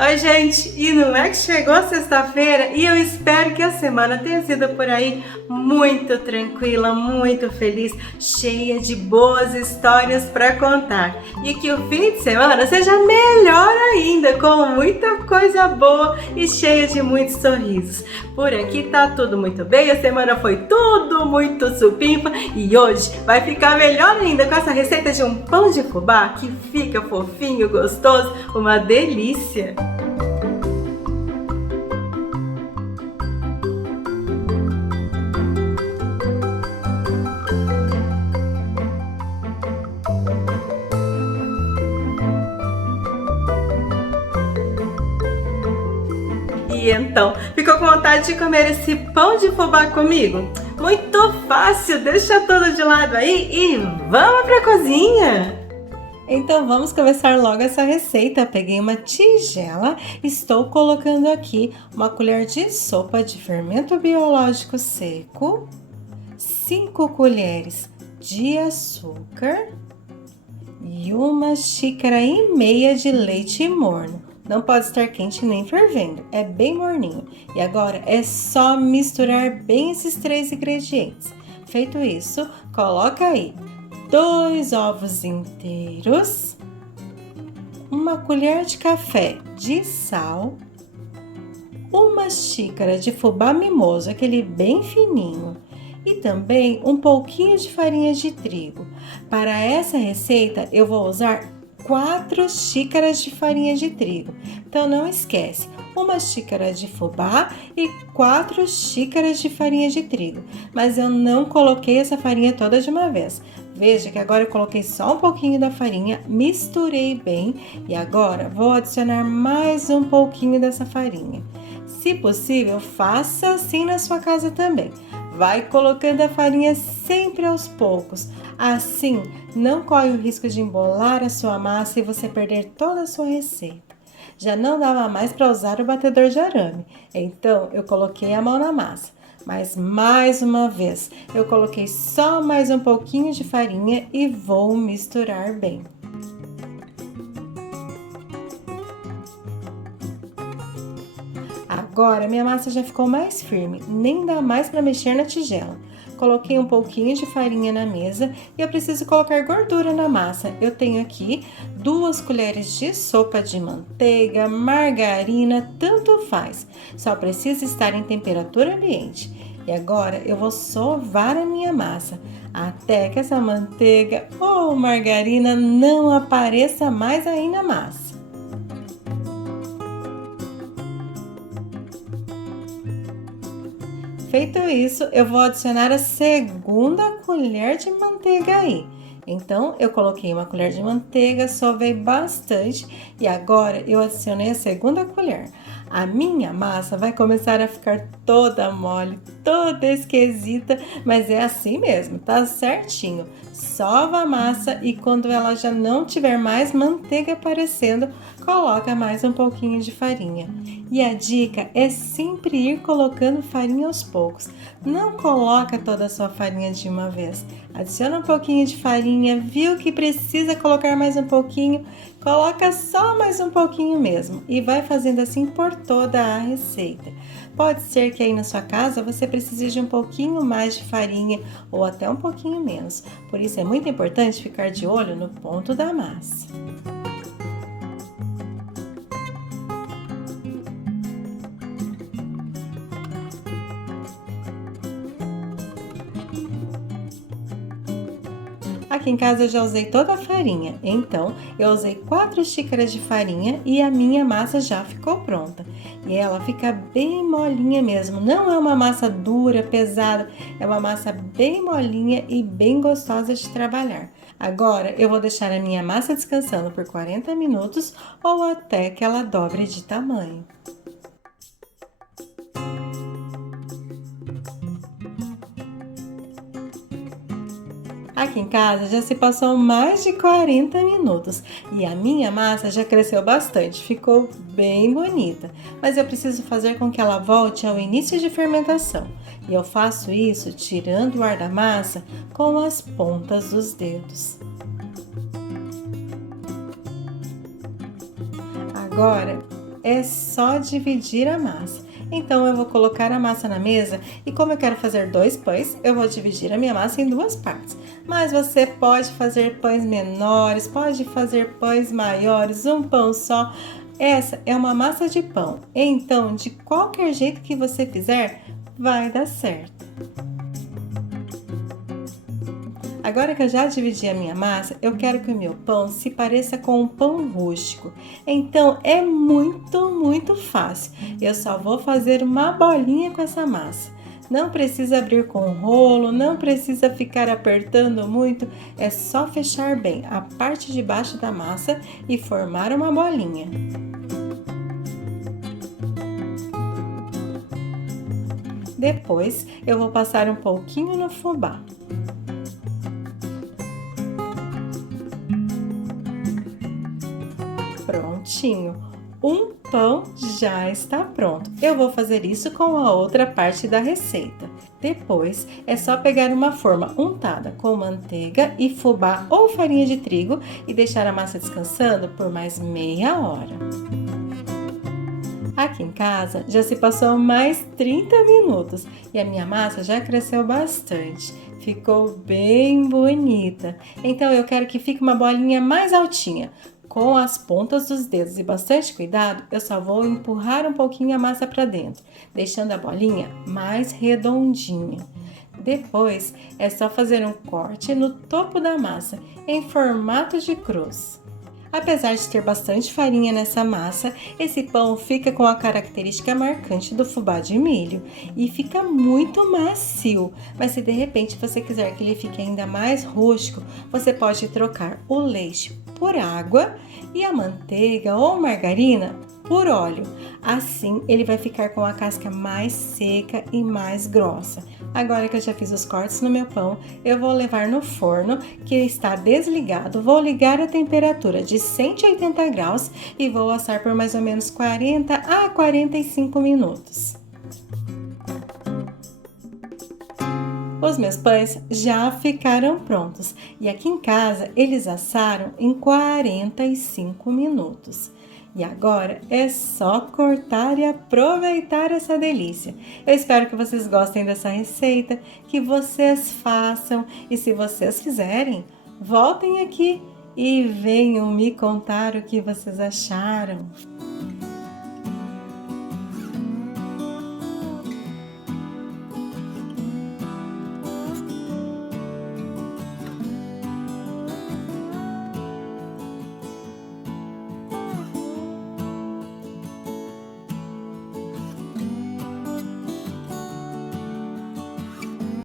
Oi, gente, e não é que chegou sexta-feira e eu espero que a semana tenha sido por aí muito tranquila, muito feliz, cheia de boas histórias para contar. E que o fim de semana seja melhor ainda, com muita coisa boa e cheia de muitos sorrisos. Por aqui tá tudo muito bem, a semana foi tudo muito supimpa e hoje vai ficar melhor ainda com essa receita de um pão de fubá que fica fofinho, gostoso, uma delícia. E então, ficou com vontade de comer esse pão de fubá comigo? Muito fácil, deixa tudo de lado aí e vamos para a cozinha! Então vamos começar logo essa receita. Peguei uma tigela, estou colocando aqui uma colher de sopa de fermento biológico seco, 5 colheres de açúcar e 1,5 xícaras de leite morno. Não pode estar quente nem fervendo, é bem morninho. E agora é só misturar bem esses 3 ingredientes. Feito isso, coloca aí 2 ovos inteiros, 1 colher de café de sal, 1 xícara de fubá mimoso, aquele bem fininho, e também um pouquinho de farinha de trigo. Para essa receita eu vou usar 4 xícaras de farinha de trigo. Então não esquece, 1 xícara de fubá e 4 xícaras de farinha de trigo. Mas eu não coloquei essa farinha toda de uma vez. Veja que agora eu coloquei só um pouquinho da farinha, misturei bem e agora vou adicionar mais um pouquinho dessa farinha. Se possível, faça assim na sua casa também. Vai colocando a farinha sempre aos poucos. Assim, não corre o risco de embolar a sua massa e você perder toda a sua receita. Já não dava mais para usar o batedor de arame, então eu coloquei a mão na massa. Mas mais uma vez, eu coloquei só mais um pouquinho de farinha e vou misturar bem. Agora minha massa já ficou mais firme, nem dá mais para mexer na tigela. Coloquei um pouquinho de farinha na mesa e eu preciso colocar gordura na massa. Eu tenho aqui 2 colheres de sopa de manteiga, margarina, tanto faz. Só precisa estar em temperatura ambiente. E agora eu vou sovar a minha massa, até que essa manteiga ou margarina não apareça mais aí na massa. Feito isso, eu vou adicionar a segunda colher de manteiga aí. Então, eu coloquei 1 colher de manteiga, sovei bastante e agora eu adicionei a segunda colher. A minha massa vai começar a ficar toda mole, toda esquisita, mas é assim mesmo, tá certinho. Sova a massa e quando ela já não tiver mais manteiga aparecendo, coloca mais um pouquinho de farinha. E a dica é sempre ir colocando farinha aos poucos. Não coloca toda a sua farinha de uma vez. Adiciona um pouquinho de farinha, viu que precisa colocar mais um pouquinho, coloca só mais um pouquinho mesmo e vai fazendo assim por toda a receita. Pode ser que aí na sua casa você precise de um pouquinho mais de farinha ou até um pouquinho menos. Por isso é muito importante ficar de olho no ponto da massa. Aqui em casa eu já usei toda a farinha, então eu usei 4 xícaras de farinha e a minha massa já ficou pronta. E ela fica bem molinha mesmo, não é uma massa dura, pesada, é uma massa bem molinha e bem gostosa de trabalhar. Agora eu vou deixar a minha massa descansando por 40 minutos ou até que ela dobre de tamanho. Aqui em casa já se passou mais de 40 minutos e a minha massa já cresceu bastante, ficou bem bonita. Mas eu preciso fazer com que ela volte ao início de fermentação. E eu faço isso tirando o ar da massa com as pontas dos dedos. Agora é só dividir a massa. Então eu vou colocar a massa na mesa e como eu quero fazer 2 pães, eu vou dividir a minha massa em 2 partes. Mas você pode fazer pães menores, pode fazer pães maiores, um pão só. Essa é uma massa de pão, então de qualquer jeito que você fizer, vai dar certo. Agora que eu já dividi a minha massa, eu quero que o meu pão se pareça com um pão rústico. Então é muito fácil. Eu só vou fazer uma bolinha com essa massa. Não precisa abrir com o rolo, não precisa ficar apertando muito, é só fechar bem a parte de baixo da massa e formar uma bolinha. Depois eu vou passar um pouquinho no fubá. Prontinho, um pão já está pronto. Eu vou fazer isso com a outra parte da receita. Depois é só pegar uma forma untada com manteiga e fubá ou farinha de trigo e deixar a massa descansando por mais meia hora. Aqui em casa já se passou mais 30 minutos e a minha massa já cresceu bastante. Ficou bem bonita. Então eu quero que fique uma bolinha mais altinha. Com as pontas dos dedos e bastante cuidado, eu só vou empurrar um pouquinho a massa para dentro, deixando a bolinha mais redondinha. Depois é só fazer um corte no topo da massa em formato de cruz. Apesar de ter bastante farinha nessa massa, esse pão fica com a característica marcante do fubá de milho e fica muito macio. Mas se de repente você quiser que ele fique ainda mais rústico, você pode trocar o leite por água e a manteiga ou margarina por óleo. Assim ele vai ficar com a casca mais seca e mais grossa. Agora que eu já fiz os cortes no meu pão, eu vou levar no forno que está desligado. Vou ligar a temperatura de 180 graus e vou assar por mais ou menos 40 a 45 minutos. Os meus pães já ficaram prontos e aqui em casa eles assaram em 45 minutos. E agora é só cortar e aproveitar essa delícia. Eu espero que vocês gostem dessa receita, que vocês façam e se vocês fizerem, voltem aqui e venham me contar o que vocês acharam.